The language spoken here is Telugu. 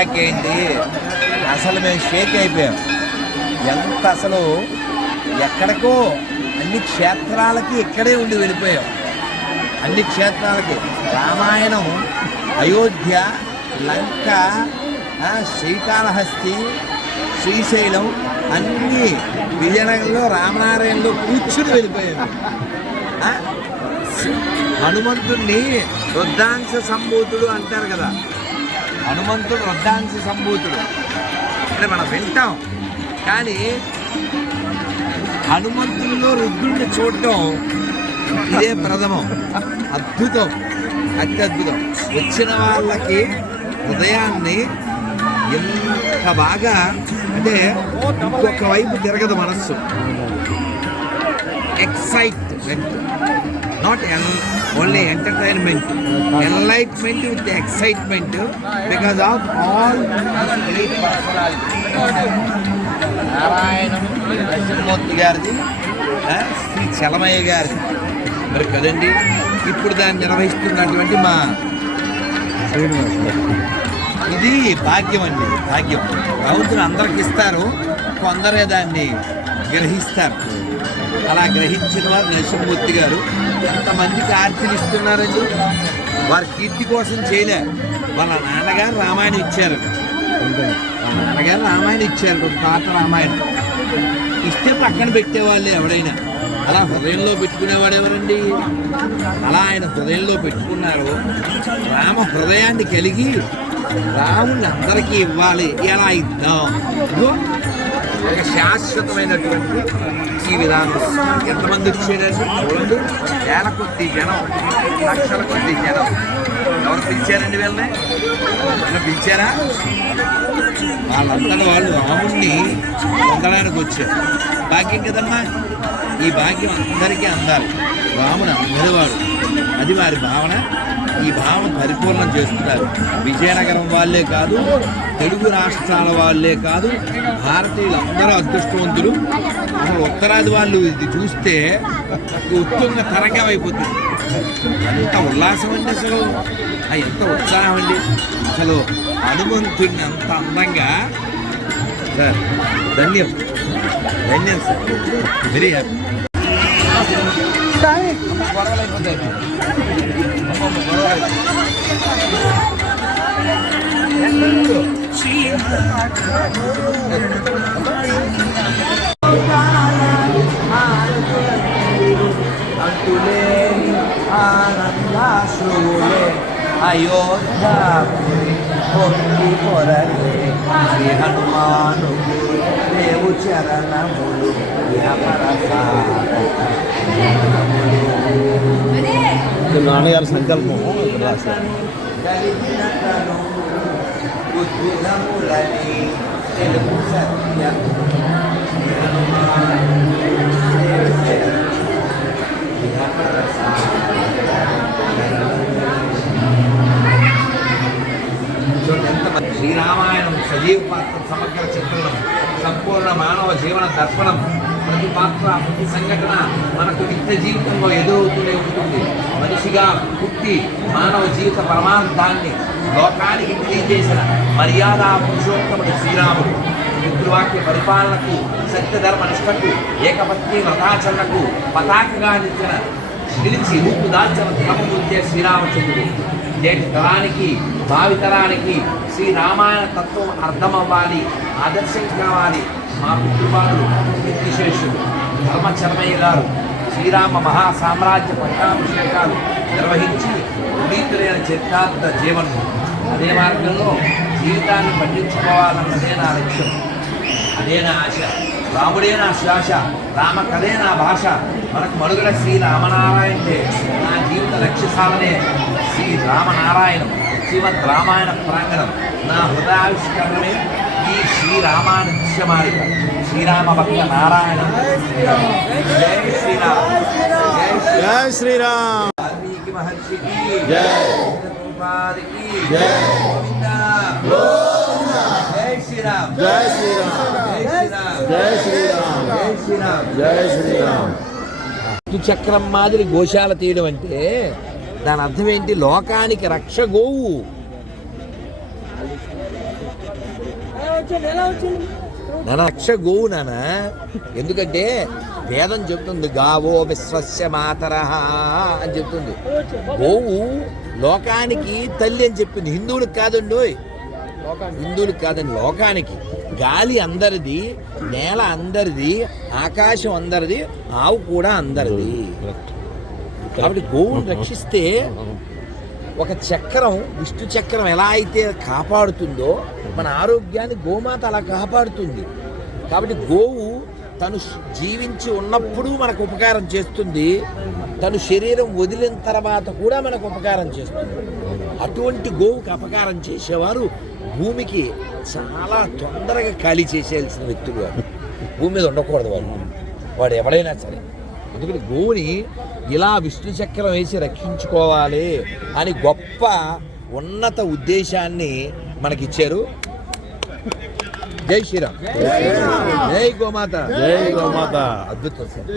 అటాక్ ఏంటి అసలు మేము షేక్ అయిపోయాం. ఎంత అసలు ఎక్కడికో అన్ని క్షేత్రాలకి ఇక్కడే ఉండి వెళ్ళిపోయాం. అన్ని క్షేత్రాలకి రామాయణం అయోధ్య, లంక, శ్రీకాళహస్తి, శ్రీశైలం అన్నీ విజయనగరంలో రామనారాయణలో కూర్చుని వెళ్ళిపోయాం. హనుమంతుడిని రుద్రాంశ సంభూతుడు అంటారు కదా. హనుమంతుడు రుద్రాంశ సంభూతుడు అంటే మనం వింటాం, కానీ హనుమంతుల్లో రుద్రుడిని చూడటం ఇదే ప్రథమం. అద్భుతం, అత్యద్భుతం. వచ్చిన వాళ్ళకి హృదయాన్ని ఎంత బాగా అంటే ఇంకొక వైపు తిరగదు మనస్సు. Excitement, not only entertainment, enlightenment with excitement because of all great personality. నారాయణం నరసింహమూర్తి గారిది, శ్రీ చలమయ్య గారిది మరి కదండి. ఇప్పుడు దాన్ని నిర్వహిస్తున్నటువంటి మా ఇది భాగ్యం అండి. భాగ్యం భగవంతుడు అందరికి ఇస్తారు, కొందరే దాన్ని గ్రహిస్తారు. అలా గ్రహించిన వారు నరసింహమూర్తి గారు ఎంతమందికి ఆర్తిని ఇస్తున్నారండి. వారి కీర్తి కోసం చేయలే. వాళ్ళ నాన్నగారు రామాయణం ఇచ్చారు, నాన్నగారు రామాయణం ఇచ్చారు, పాత రామాయణం ఇస్తే పక్కన పెట్టేవాళ్ళే ఎవడైనా. అలా హృదయంలో పెట్టుకునేవాడు ఎవరండి? అలా ఆయన హృదయంలో పెట్టుకున్నారు. రామ హృదయాన్ని కలిగి రాముని అందరికీ ఇవ్వాలి. ఎలా ఇద్దాం? ఒక శాశ్వతమైనటువంటి ఈ విధానం. ఎంతమంది వచ్చేదండి చూడండి, వేల కొద్ది జనం, లక్షల కొద్ది జనం. ఎవరు పిలిచారండి వీళ్ళని? పిలిచారా? వాళ్ళంతా వాళ్ళు రాముణ్ణి పొందడానికి వచ్చారు. భాగ్యం కదమ్మా. ఈ భాగ్యం అందరికీ అందాలి. రాముడు అందరివాడు, అది వారి భావన. ఈ భావన పరిపూర్ణం చేస్తున్నారు. విజయనగరం వాళ్ళే కాదు, తెలుగు రాష్ట్రాల వాళ్ళే కాదు, భారతీయులందరూ అదృష్టవంతులు. అసలు ఉత్తరాది వాళ్ళు ఇది చూస్తే ఉత్తుంగ తరంగం అయిపోతుంది. అంత ఉల్లాసం అండి, అసలు ఎంత ఉత్సాహం అండి. అసలు హనుమంతుడిని అంత అందంగా సార్ ధన్యం ధన్యం సార్, వెరీ హ్యాపీ. గొడవలు అయిపోతాయి. ఆనందాశ్రులే అయోధ్యాపురి పొంది పొరలే శ్రీ హనుమానుకు దేవు చరణములు నాన్నగారి సంకల్పం ఇక్కడ రాశారు. తెలుగు సత్యం శ్రీరామాయణం సజీవ పాత్ర, సమగ్ర చిత్రణం, సంపూర్ణ మానవ జీవన దర్పణం. ప్రతి పాత్ర, ప్రతి సంఘటన మనకు నిత్య జీవితంలో ఎదురవుతూనే ఉంటుంది. మనిషిగా పుట్టి మానవ జీవిత పరమార్థాన్ని లోకానికి తెలియజేసిన మర్యాద పురుషోత్తముడు శ్రీరాముడు. పితృవాక్య పరిపాలనకు, సత్యధర్మ నిష్టకు, ఏకపత్ని వ్రతాచరణకు పతాకగా నిలిచి రూపుదాల్చిన ధర్మమూర్తి శ్రీరామచంద్రుడు. నేటి తరానికి, భావితరానికి శ్రీరామాయణ తత్వం అర్థమవ్వాలి, ఆదర్శం కావాలి. మా పితృపాదులు కీర్తిశేషుడు ధర్మచరమయ్య గారు శ్రీరామ మహాసామ్రాజ్య పట్టాభిషేకాలు నిర్వహించి పునీతులైన చరితార్థ జీవనం. అదే మార్గంలో జీవితాన్ని పండించుకోవాలన్నదే నా లక్ష్యం, అదే నా ఆశ. రాముడే నా శ్వాస, రామ కథే నా భాష. మనకు మనుగడ శ్రీ రామనారాయణే. నా జీవిత లక్ష్య సాధనే శ్రీ రామనారాయణం. శ్రీమద్ రామాయణ ప్రాంగణం నా హృదయావిష్కరణమే ఈ శ్రీరామాయణ దృశ్యమాలిక. శ్రీరామ భక్త నారాయణ. జై శ్రీరామ్, జై శ్రీరామ్. వాల్మీకి మహర్షికి జై, రూపాదికి జై, జై శ్రీరామ్, జై శ్రీరామ్, జై శ్రీరామ్, జై శ్రీరామ్, జై శ్రీరామ్, జై శ్రీరామ్. చక్రం మాదిరి గోశాల తీయడం అంటే దాని అర్థం ఏంటి? లోకానికి రక్ష గోవు. నాన్న అక్ష గోవు నాన్న, ఎందుకంటే వేదం చెప్తుంది గావో విశ్వస్య మాతరః అని చెప్తుంది. గోవు లోకానికి తల్లి అని చెప్పింది. హిందువులకు కాదండి, హిందువులకు కాదండి, లోకానికి. గాలి అందరిది, నేల అందరిది, ఆకాశం అందరిది, ఆవు కూడా అందరిది. కాబట్టి గోవును రక్షిస్తే ఒక చక్రం, విష్ణు చక్రం ఎలా అయితే కాపాడుతుందో మన ఆరోగ్యాన్ని గోమాత అలా కాపాడుతుంది. కాబట్టి గోవు తను జీవించి ఉన్నప్పుడు మనకు ఉపకారం చేస్తుంది, తను శరీరం వదిలిన తర్వాత కూడా మనకు ఉపకారం చేస్తుంది. అటువంటి గోవుకి అపకారం చేసేవారు భూమికి చాలా తొందరగా ఖాళీ చేసేయాల్సిన వ్యక్తులు. భూమి మీద ఉండకూడదు వాడు ఎవడైనా సరే. ఎందుకంటే గోవుని ఇలా విష్ణు చక్రం వేసి రక్షించుకోవాలి అని గొప్ప ఉన్నత ఉద్దేశాన్ని మనకిచ్చారు. జై శ్రీరామ్, జై గోమాత, జై గోమాత. అద్భుతం సార్.